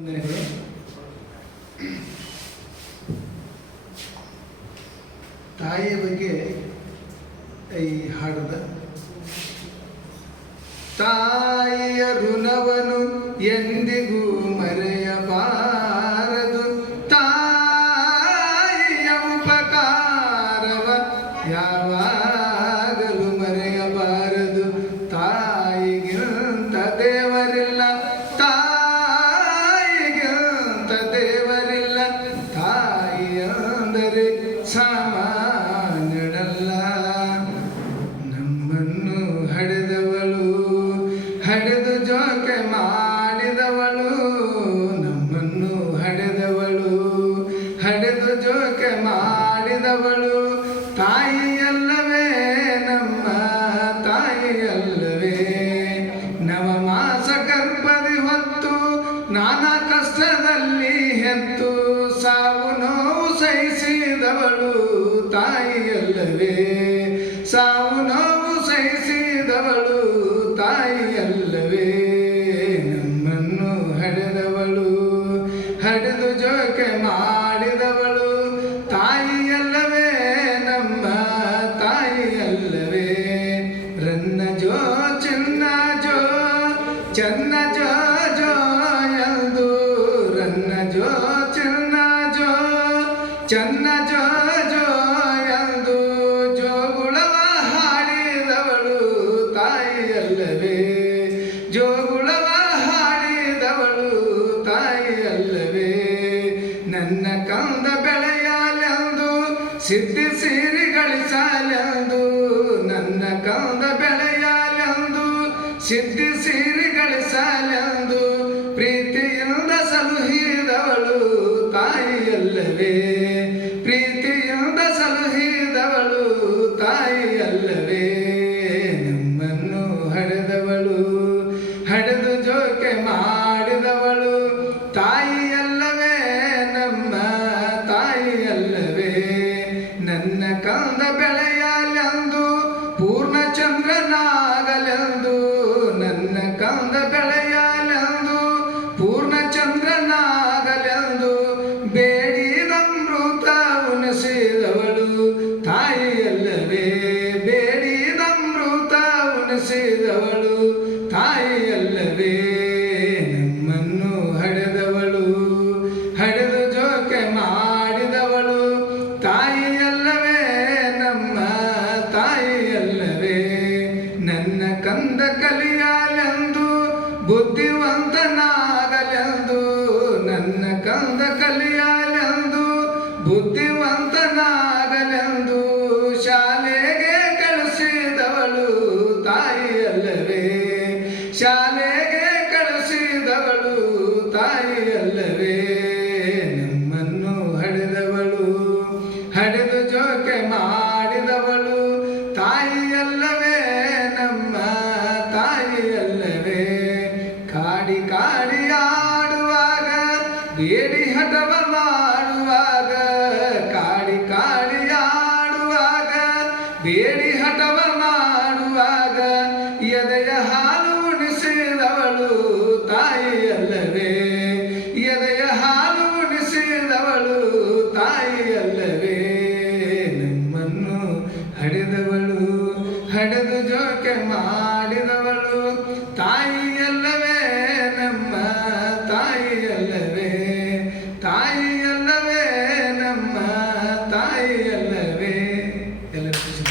ವಂದನೆಗಳು. ತಾಯಿಯ ಬಗ್ಗೆ ಈ ಹಾಡದ ತಾಯಿಯ ಋಣವನು ಎಂದಿಗೂ ಮರೆಯಬಾರದು, ತಾಯಿಯ ಉಪಕಾರವ ಯಾವಾಗಲೂ ಮರೆಯಬಾರದು. ತಾಯಿಗಿಂತ ದೇವರಿಲ್ಲ, ತಾಯಿಗಿಂತ ದೇವರಿಲ್ಲ, ತಾಯಿಯಂದರೆ ಸಾಮಾನ್ಯಳಲ್ಲ. ನಮ್ಮನ್ನು ಹಡೆದವಳು, ಹಡೆದು ಜೋಕೆ ಮಾಡಿದವಳು, ನಮ್ಮನ್ನು ಹಡೆದವಳು, ಹಡೆದು ಜೋಕೆ ಮಾಡಿದವಳು ತಾಯಿಯಲ್ಲವೇ, ನಮ್ಮ ತಾಯಿಯಲ್ಲವೇ. ನವಮಾಸ ಗರ್ಭದಿ ಹೊತ್ತು ನಾನಾ ಕಷ್ಟದಲ್ಲಿ ಹೆತ್ತು ಸಾವು ನೋವು ಸಹಿಸಿದವಳು ತಾಯಿಯಲ್ಲವೇ, ಸಾವು ನೋವು ಸಹಿಸಿದವಳು ತಾಯಿಯಲ್ಲವೇ. ನಮ್ಮನ್ನು ಹಡೆದವಳು, ಹಡೆದು ಜೋಕೆ ಮಾಡಿದವಳು ತಾಯಿಯಲ್ಲವೇ, ನಮ್ಮ ತಾಯಿಯಲ್ಲವೇ. ರನ್ನ ಜೋ ಚಿನ್ನ ಜೋ ಚನ್ನ ಜೋ ಜೋ ಎಂದು, ರನ್ನ ಜೋ ಚಿನ್ನ ಜೋ ಚನ್ನ ಜೋ ಜೋ ಎಂದು ಜೋಗುಳವ ಹಾಡಿದವಳು ತಾಯಿಯಲ್ಲವೇ, ಜೋಗುಳವ ಹಾಡಿದವಳು ತಾಯಿಯಲ್ಲವೇ. ನನ್ನ ಕಂದ ಬೆಳೆಯಲೆಂದು ಸಿದ್ಧಿ ಸಿರಿ ಗಳಿಸಲೆಂದು, ನನ್ನ ಕಂದ ಬೆಳೆಯಲೆಂದು ಸಿದ್ಧಿ ಸಿರಿ ಗಳಿಸಲೆಂದು ಪ್ರೀತಿಯಿಂದ ಸಲುಹಿದವಳು ತಾಯಿಯಲ್ಲವೇ, ಪ್ರೀತಿಯಿಂದ ಸಲುಹಿದವಳು ತಾಯಿಯಲ್ಲವೇ. ನಮ್ಮನ್ನು ಹಡೆದವಳು, ಹಡೆದು ಜೋಕೆ ಮಾಡಿದವಳು ತಾಯಿಯಲ್ಲವೇ, ನಮ್ಮ ತಾಯಿಯಲ್ಲವೇ. ನನ್ನ ಕಂದ ಬೆಳೆಯಲೆಂದು ಪೂರ್ಣಚಂದ್ರನಾಗಲೆಂದು, ನನ್ನ ಕಂದ ಬೆಳೆಯಲೆಂದು ಪೂರ್ಣಚಂದ್ರನಾಗಲೆಂದು ಬೇಡಿದಮೃತ ಉಣಿಸಿದವಳು ತಾಯಿಯಲ್ಲವೇ, ಬೇಡಿದಮೃತ ಉಣಿಸಿದವಳು ತಾಯಿಯಲ್ಲವೇ. ನಮ್ಮನ್ನು ಹಡೆದವಳು, ಹಡೆದು ಜೋಕೆ ಮಾಡಿದವಳು ತಾಯಿಯಲ್ಲವೇ, ನಮ್ಮ ತಾಯಿಯಲ್ಲವೇ. ನನ್ನ ಕಂದ ಕಲಿಯಲೆಂದು ಬುದ್ಧಿವಂತನಾಗಲೆಂದು, ನನ್ನ ಕಂದ ಕಲಿಯಲೆಂದು ಬುದ್ಧಿವಂತನಾಗಲೆಂದು ಶಾಲೆಗೆ ಕಳಿಸಿದವಳು ತಾಯಿಯಲ್ಲವೇ, ಶಾಲೆಗೆ ಕಳಿಸಿದವಳು ತಾಯಿಯಲ್ಲವೇ. ನಮ್ಮನ್ನು ಹಡೆದವಳು, ಹಡೆದು ಜೋಕೆ ಮಾಡಿದವಳು ತಾಯಿಯಲ್ಲವೇ, ನಮ್ಮ ತಾಯಿಯಲ್ಲವೇ. ಕಾಡಿ ಕಾಡಿ ಆಡುವಾಗ ಬೇಡಿ ಹಠವ ಮಾಡುವಾಗ, ಕಾಡಿ ಕಾಡಿ ಆಡುವಾಗ ಬೇಡಿ ಹಠವ ಮಾಡುವಾಗ ಎದೆಯ ಹಾಲು ಉಣಿಸಿದವಳು ತಾಯಿಯಲ್ಲವೇ, ಎದೆಯ ಹಾಲು ಉಣಿಸಿದವಳು ತಾಯಿಯಲ್ಲವೇ. ನಮ್ಮನ್ನು ಹಡೆದವಳು, ಹಡೆದು ಜೋಕೆ ಮಾಡಿದವಳು ತಾಯಿಯಲ್ಲವೇ, ನಮ್ಮ ತಾಯಿಯಲ್ಲವೇ, ತಾಯಿಯಲ್ಲವೇ, ನಮ್ಮ ತಾಯಿಯಲ್ಲವೇ. ಎಲ್ಲರೂ ಖುಷಿ.